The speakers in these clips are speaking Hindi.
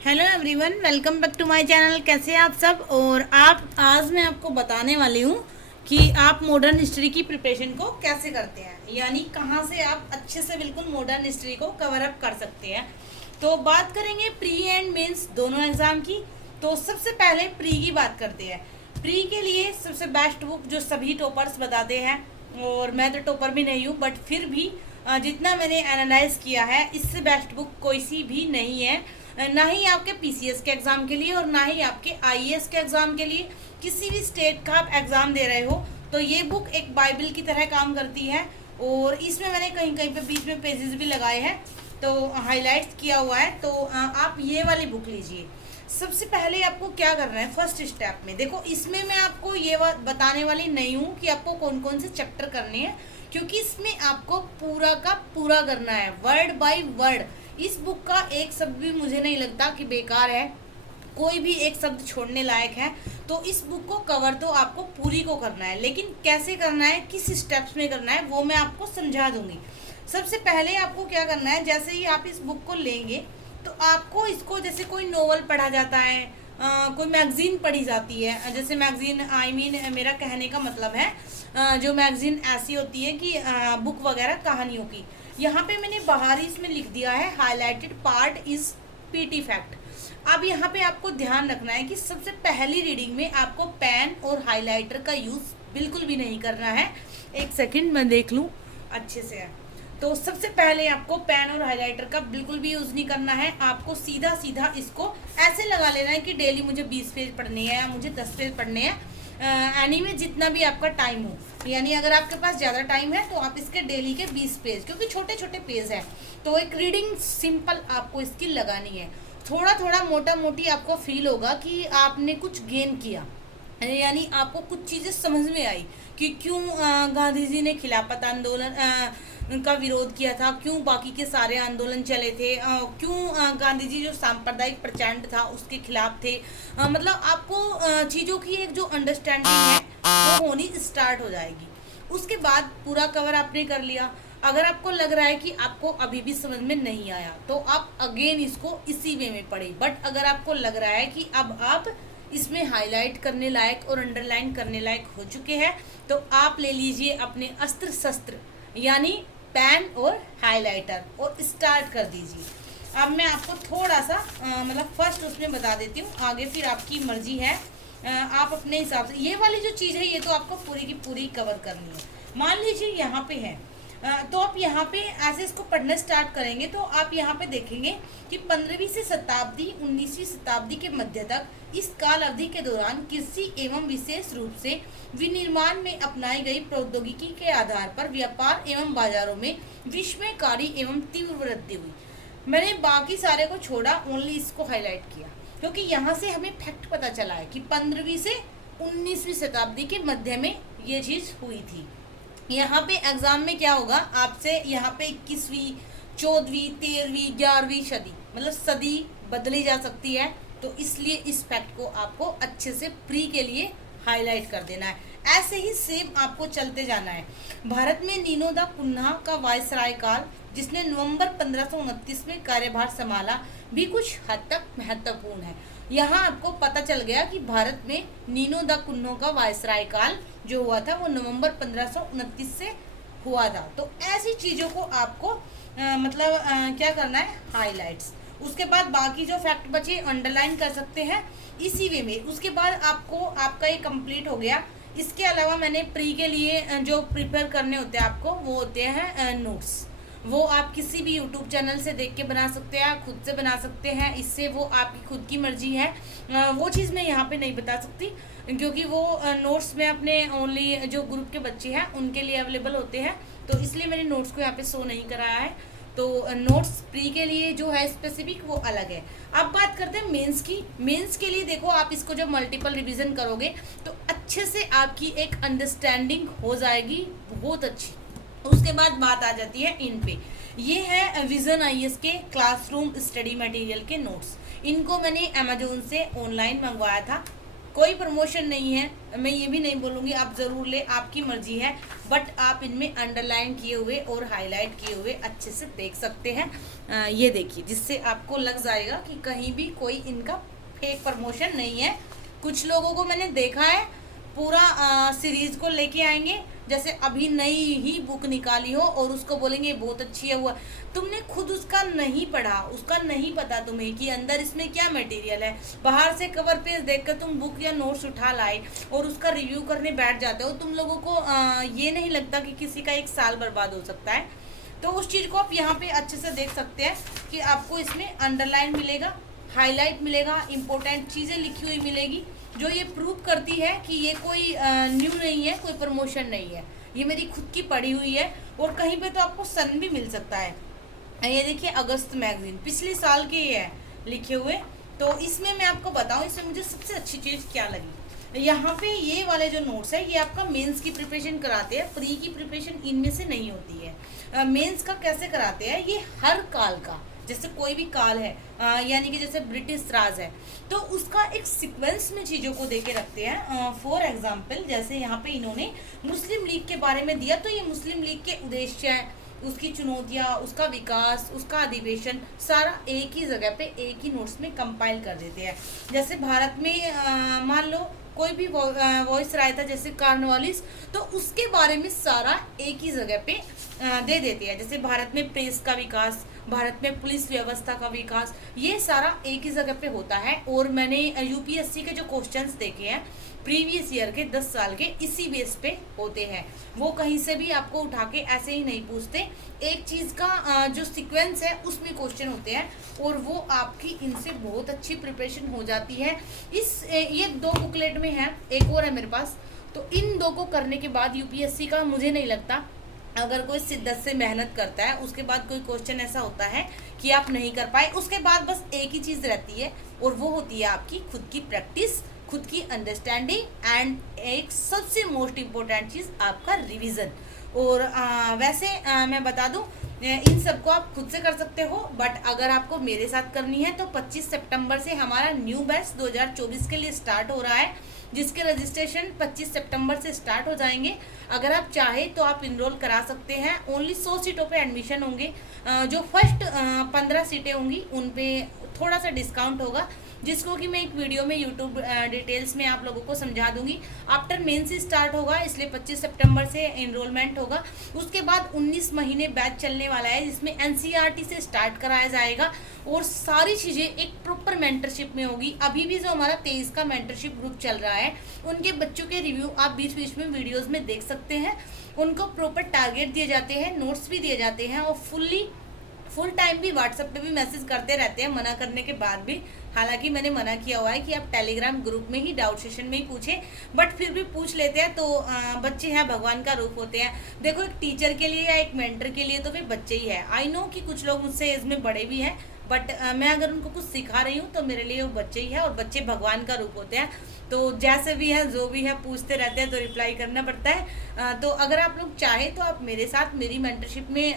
Hello everyone, welcome back to my channel. कैसे हैं आप सब। और आप आज मैं आपको बताने वाली हूँ कि आप मॉडर्न हिस्ट्री की प्रिपरेशन को कैसे करते हैं, यानी कहाँ से आप अच्छे से बिल्कुल मॉडर्न हिस्ट्री को कवर अप कर सकते हैं। तो बात करेंगे प्री एंड मेंस दोनों एग्जाम की। तो सबसे पहले प्री की बात करते हैं। प्री के लिए सबसे बेस्ट बुक जो सभी टॉपर्स बताते हैं, और मैं तो टॉपर भी नहीं हूँ बट फिर भी जितना मैंने एनालाइज किया है, इससे बेस्ट बुक कोई सी भी नहीं है। ना ही आपके पीसीएस के एग्ज़ाम के लिए और ना ही आपके आईएएस के एग्ज़ाम के लिए। किसी भी स्टेट का आप एग्ज़ाम दे रहे हो तो ये बुक एक बाइबल की तरह काम करती है। और इसमें मैंने कहीं कहीं पे बीच में पेजेस भी लगाए हैं, तो हाईलाइट्स किया हुआ है। तो आप ये वाली बुक लीजिए। सबसे पहले आपको क्या करना है, फर्स्ट स्टेप में देखो, इसमें मैं आपको ये बताने वाली नहीं हूँ कि आपको कौन कौन से चैप्टर करने हैं, क्योंकि इसमें आपको पूरा का पूरा करना है, वर्ड बाय वर्ड। इस बुक का एक शब्द भी मुझे नहीं लगता कि बेकार है, कोई भी एक शब्द छोड़ने लायक है। तो इस बुक को कवर तो आपको पूरी को करना है, लेकिन कैसे करना है, किस स्टेप्स में करना है, वो मैं आपको समझा दूंगी। सबसे पहले आपको क्या करना है, जैसे ही आप इस बुक को लेंगे तो आपको इसको, जैसे कोई नोवेल पढ़ा जाता है, कोई मैगजीन पढ़ी जाती है, जैसे मैगजीन मेरा कहने का मतलब है जो मैगजीन ऐसी होती है कि बुक वगैरह कहानियों की। यहाँ पे मैंने बाहर ही इसमें लिख दिया है, highlighted part is PT fact. अब यहाँ पे आपको ध्यान रखना है कि सबसे पहली रीडिंग में आपको पेन और हाइलाइटर का यूज़ बिल्कुल भी नहीं करना है। एक सेकंड मैं देख लूँ अच्छे से है। तो सबसे पहले आपको पेन और हाइलाइटर का बिल्कुल भी यूज़ नहीं करना है। आपको सीधा सीधा इसको ऐसे लगा लेना है कि डेली मुझे 20 पेज पढ़ने हैं या मुझे 10 पेज पढ़ने हैं, एनीवे जितना भी आपका टाइम हो। यानी अगर आपके पास ज़्यादा टाइम है तो आप इसके डेली के 20 पेज, क्योंकि छोटे छोटे पेज हैं, तो एक रीडिंग सिंपल आपको इसकी लगानी है। थोड़ा थोड़ा मोटा मोटी आपको फील होगा कि आपने कुछ गेन किया, यानी आपको कुछ चीज़ें समझ में आई कि क्यों गांधी जी ने खिलाफत आंदोलन का विरोध किया था, क्यों बाकी के सारे आंदोलन चले थे, क्यों गांधी जी जो सांप्रदायिक प्रचंड था उसके खिलाफ थे। मतलब आपको चीज़ों की एक जो अंडरस्टैंडिंग है वो होनी स्टार्ट हो जाएगी। उसके बाद पूरा कवर आपने कर लिया। अगर आपको लग रहा है कि आपको अभी भी समझ में नहीं आया तो आप अगेन इसको इसी वे में पढ़ें। बट अगर आपको लग रहा है कि अब आप इसमें हाईलाइट करने लायक और अंडरलाइन करने लायक हो चुके हैं, तो आप ले लीजिए अपने अस्त्र शस्त्र यानी पेन और हाइलाइटर और स्टार्ट कर दीजिए। अब मैं आपको थोड़ा सा मतलब फर्स्ट उसमें बता देती हूँ, आगे फिर आपकी मर्जी है, आप अपने हिसाब से। ये वाली जो चीज़ है ये तो आपको पूरी की पूरी कवर करनी है। मान लीजिए यहाँ पे है, तो आप यहाँ पे ऐसे इसको पढ़ना स्टार्ट करेंगे तो आप यहाँ पे देखेंगे कि 15वीं से शताब्दी 19वीं शताब्दी के मध्य तक इस काल अवधि के दौरान कृषि एवं विशेष रूप से विनिर्माण में अपनाई गई प्रौद्योगिकी के आधार पर व्यापार एवं बाजारों में विस्मयकारी एवं तीव्र वृद्धि हुई। मैंने बाकी सारे को छोड़ा, ओनली इसको हाईलाइट किया, क्योंकि यहाँ से हमें फैक्ट पता चला है कि 15वीं से 19वीं शताब्दी के मध्य में ये चीज़ हुई थी। यहाँ पे एग्जाम में क्या होगा आपसे, यहाँ पे 21वीं 14वीं 13वीं 11वीं सदी, मतलब सदी बदली जा सकती है, तो इसलिए इस फैक्ट को आपको अच्छे से प्री के लिए हाईलाइट कर देना है। ऐसे ही सेम आपको चलते जाना है। भारत में नीनो दा कुन्हा का वायसराय काल, जिसने नवंबर 1529 में कार्यभार संभाला, भी कुछ हद तक महत्वपूर्ण है। यहाँ आपको पता चल गया कि भारत में नीनो दा कुन्नो का वायसराय काल जो हुआ था वो नवंबर 1529 से हुआ था। तो ऐसी चीज़ों को आपको क्या करना है, हाईलाइट्स। उसके बाद बाकी जो फैक्ट बचे अंडरलाइन कर सकते हैं इसी वे में। उसके बाद आपका ये कंप्लीट हो गया। इसके अलावा मैंने प्री के लिए जो प्रिपेयर करने होते हैं आपको, वो होते हैं नोट्स। वो आप किसी भी यूट्यूब चैनल से देख के बना सकते हैं, खुद से बना सकते हैं, इससे वो आपकी खुद की मर्जी है। वो चीज़ मैं यहाँ पे नहीं बता सकती, क्योंकि वो नोट्स में अपने ओनली जो ग्रुप के बच्चे हैं उनके लिए अवेलेबल होते हैं, तो इसलिए मैंने नोट्स को यहाँ पे शो नहीं कराया है। तो नोट्स प्री के लिए जो है स्पेसिफिक वो अलग है। अब बात करते हैं मेंस की। मेंस के लिए देखो, आप इसको जब मल्टीपल रिवीजन करोगे तो अच्छे से आपकी एक अंडरस्टैंडिंग हो जाएगी, बहुत अच्छी। उसके बाद बात आ जाती है इन पे। ये है विजन आईएएस के क्लासरूम स्टडी मटेरियल के नोट्स। इनको मैंने अमेजोन से ऑनलाइन मंगवाया था, कोई प्रमोशन नहीं है, मैं ये भी नहीं बोलूँगी आप ज़रूर ले, आपकी मर्जी है, बट आप इनमें अंडरलाइन किए हुए और हाईलाइट किए हुए अच्छे से देख सकते हैं। ये देखिए, जिससे आपको लग जाएगा कि कहीं भी कोई इनका फेक प्रमोशन नहीं है। कुछ लोगों को मैंने देखा है पूरा सीरीज को लेके आएंगे, जैसे अभी नई ही बुक निकाली हो और उसको बोलेंगे बहुत अच्छी है। हुआ तुमने खुद उसका नहीं पढ़ा, उसका नहीं पता तुम्हें कि अंदर इसमें क्या मटेरियल है। बाहर से कवर पेज देखकर तुम बुक या नोट्स उठा लाए और उसका रिव्यू करने बैठ जाते हो। तुम लोगों को ये नहीं लगता कि किसी का 1 साल बर्बाद हो सकता है। तो उस चीज़ को आप यहाँ पे अच्छे से देख सकते हैं कि आपको इसमें अंडरलाइन मिलेगा, हाईलाइट मिलेगा, इंपॉर्टेंट चीज़ें लिखी हुई मिलेगी, जो ये प्रूव करती है कि ये कोई न्यू नहीं है, कोई प्रमोशन नहीं है, ये मेरी खुद की पढ़ी हुई है। और कहीं पे तो आपको सन भी मिल सकता है। ये देखिए, अगस्त मैगजीन पिछले साल के ये है लिखे हुए। तो इसमें मैं आपको बताऊं, इसमें मुझे सबसे अच्छी चीज़ क्या लगी, यहाँ पे ये वाले जो नोट्स है ये आपका मेंस की प्रिपरेशन कराते हैं, प्री की प्रिपरेशन इनमें से नहीं होती है। मेंस का कैसे कराते हैं, ये हर काल का, जैसे कोई भी काल है, यानी कि जैसे ब्रिटिश राज है, तो उसका एक सीक्वेंस में चीज़ों को देके रखते हैं। फॉर एग्जांपल, जैसे यहाँ पे इन्होंने मुस्लिम लीग के बारे में दिया, तो ये मुस्लिम लीग के उद्देश्य है, उसकी चुनौतियाँ, उसका विकास, उसका अधिवेशन, सारा एक ही जगह पे एक ही नोट्स में कंपाइल कर देते हैं। जैसे भारत में मान लो कोई भी वॉइस राय था, जैसे कार्नवालिस, तो उसके बारे में सारा एक ही जगह पे दे देते हैं। जैसे भारत में प्रेस का विकास, भारत में पुलिस व्यवस्था का विकास, ये सारा एक ही जगह पे होता है। और मैंने यूपीएससी के जो क्वेश्चंस देखे हैं प्रीवियस ईयर के 10 साल के, इसी बेस पे होते हैं। वो कहीं से भी आपको उठा के ऐसे ही नहीं पूछते, एक चीज़ का जो सीक्वेंस है उसमें क्वेश्चन होते हैं, और वो आपकी इनसे बहुत अच्छी प्रिपरेशन हो जाती है। ये 2 बुकलेट में है, एक और है मेरे पास। तो इन 2 को करने के बाद यूपीएससी का मुझे नहीं लगता, अगर कोई शिद्दत से मेहनत करता है, उसके बाद कोई क्वेश्चन ऐसा होता है कि आप नहीं कर पाए, उसके बाद बस एक ही चीज़ रहती है, और वो होती है आपकी खुद की प्रैक्टिस, खुद की अंडरस्टैंडिंग, एंड एक सबसे मोस्ट इम्पोर्टेंट चीज़ आपका रिवीजन। और वैसे मैं बता दूं, इन सबको आप खुद से कर सकते हो, बट अगर आपको मेरे साथ करनी है तो 25 सितंबर से हमारा न्यू बैच 2024 के लिए स्टार्ट हो रहा है, जिसके रजिस्ट्रेशन 25 सितंबर से स्टार्ट हो जाएंगे। अगर आप चाहें तो आप इनरोल करा सकते हैं। ओनली 100 सीटों पे एडमिशन होंगे। जो फर्स्ट 15 सीटें होंगी उन पे थोड़ा सा डिस्काउंट होगा, जिसको कि मैं एक वीडियो में यूट्यूब डिटेल्स में आप लोगों को समझा दूंगी। आफ्टर मेंस स्टार्ट होगा, इसलिए 25 सितंबर से इनरोलमेंट होगा। उसके बाद 19 महीने बैच चलने वाला है, जिसमें एनसीईआरटी से स्टार्ट कराया जाएगा, और सारी चीज़ें एक प्रॉपर मेंटरशिप में होगी। अभी भी जो हमारा 23 का मेंटरशिप ग्रुप चल रहा है, उनके बच्चों के रिव्यू आप बीच बीच में वीडियोज़ में देख सकते हैं। उनको प्रॉपर टारगेट दिए जाते हैं, नोट्स भी दिए जाते हैं, और फुल टाइम भी व्हाट्सएप पे भी मैसेज करते रहते हैं, मना करने के बाद भी। हालांकि मैंने मना किया हुआ है कि आप टेलीग्राम ग्रुप में ही डाउट सेशन में ही पूछें, बट फिर भी पूछ लेते हैं। तो बच्चे हैं, भगवान का रूप होते हैं। देखो, एक टीचर के लिए या एक मेंटर के लिए तो वे बच्चे ही है। आई नो कि कुछ लोग मुझसे एज में बड़े भी हैं, बट मैं अगर उनको कुछ सिखा रही हूँ तो मेरे लिए वो बच्चे ही है, और बच्चे भगवान का रूप होते हैं। तो जैसे भी है, जो भी है, पूछते रहते हैं तो रिप्लाई करना पड़ता है। तो अगर आप लोग चाहें तो आप मेरे साथ मेरी मेंटरशिप में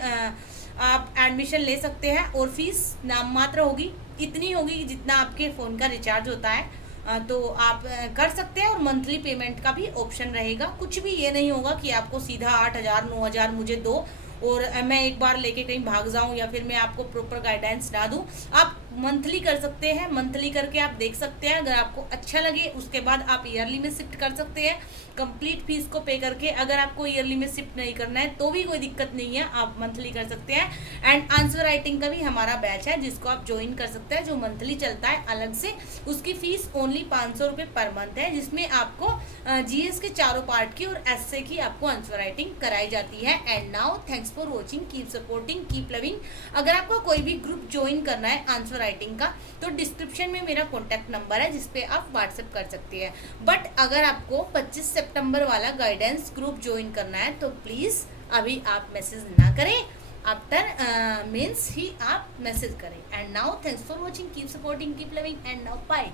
आप एडमिशन ले सकते हैं, और फीस नाम मात्र होगी, इतनी होगी कि जितना आपके फ़ोन का रिचार्ज होता है। तो आप कर सकते हैं, और मंथली पेमेंट का भी ऑप्शन रहेगा। कुछ भी ये नहीं होगा कि आपको सीधा 8,000 9,000 मुझे दो और मैं एक बार लेके कहीं भाग जाऊं, या फिर मैं आपको प्रॉपर गाइडेंस ना दूं। आप मंथली कर सकते हैं, मंथली करके आप देख सकते हैं। अगर आपको अच्छा लगे उसके बाद आप ईयरली में शिफ्ट कर सकते हैं, कंप्लीट फीस को पे करके। अगर आपको ईयरली में शिफ्ट नहीं करना है तो भी कोई दिक्कत नहीं है, आप मंथली कर सकते हैं। एंड आंसर राइटिंग का भी हमारा बैच है, जिसको आप ज्वाइन कर सकते हैं, जो मंथली चलता है अलग से। उसकी फीस ओनली 500 रुपये पर मंथ है, जिसमें आपको जीएस के चारों पार्ट की और एसए की आपको आंसर राइटिंग कराई जाती है। And now thanks for watching, keep supporting, keep loving. अगर आपको कोई भी ग्रुप ज्वाइन करना है आंसर राइटिंग का, तो डिस्क्रिप्शन में मेरा कॉन्टैक्ट नंबर है, जिसपे आप व्हाट्सएप कर सकते हैं। बट अगर आपको 25 सितंबर वाला गाइडेंस ग्रुप ज्वाइन करना है तो प्लीज़ अभी आप मैसेज ना करें, आफ्टर मेंस ही आप मैसेज करें। And now thanks for watching, keep supporting, keep loving, and now bye.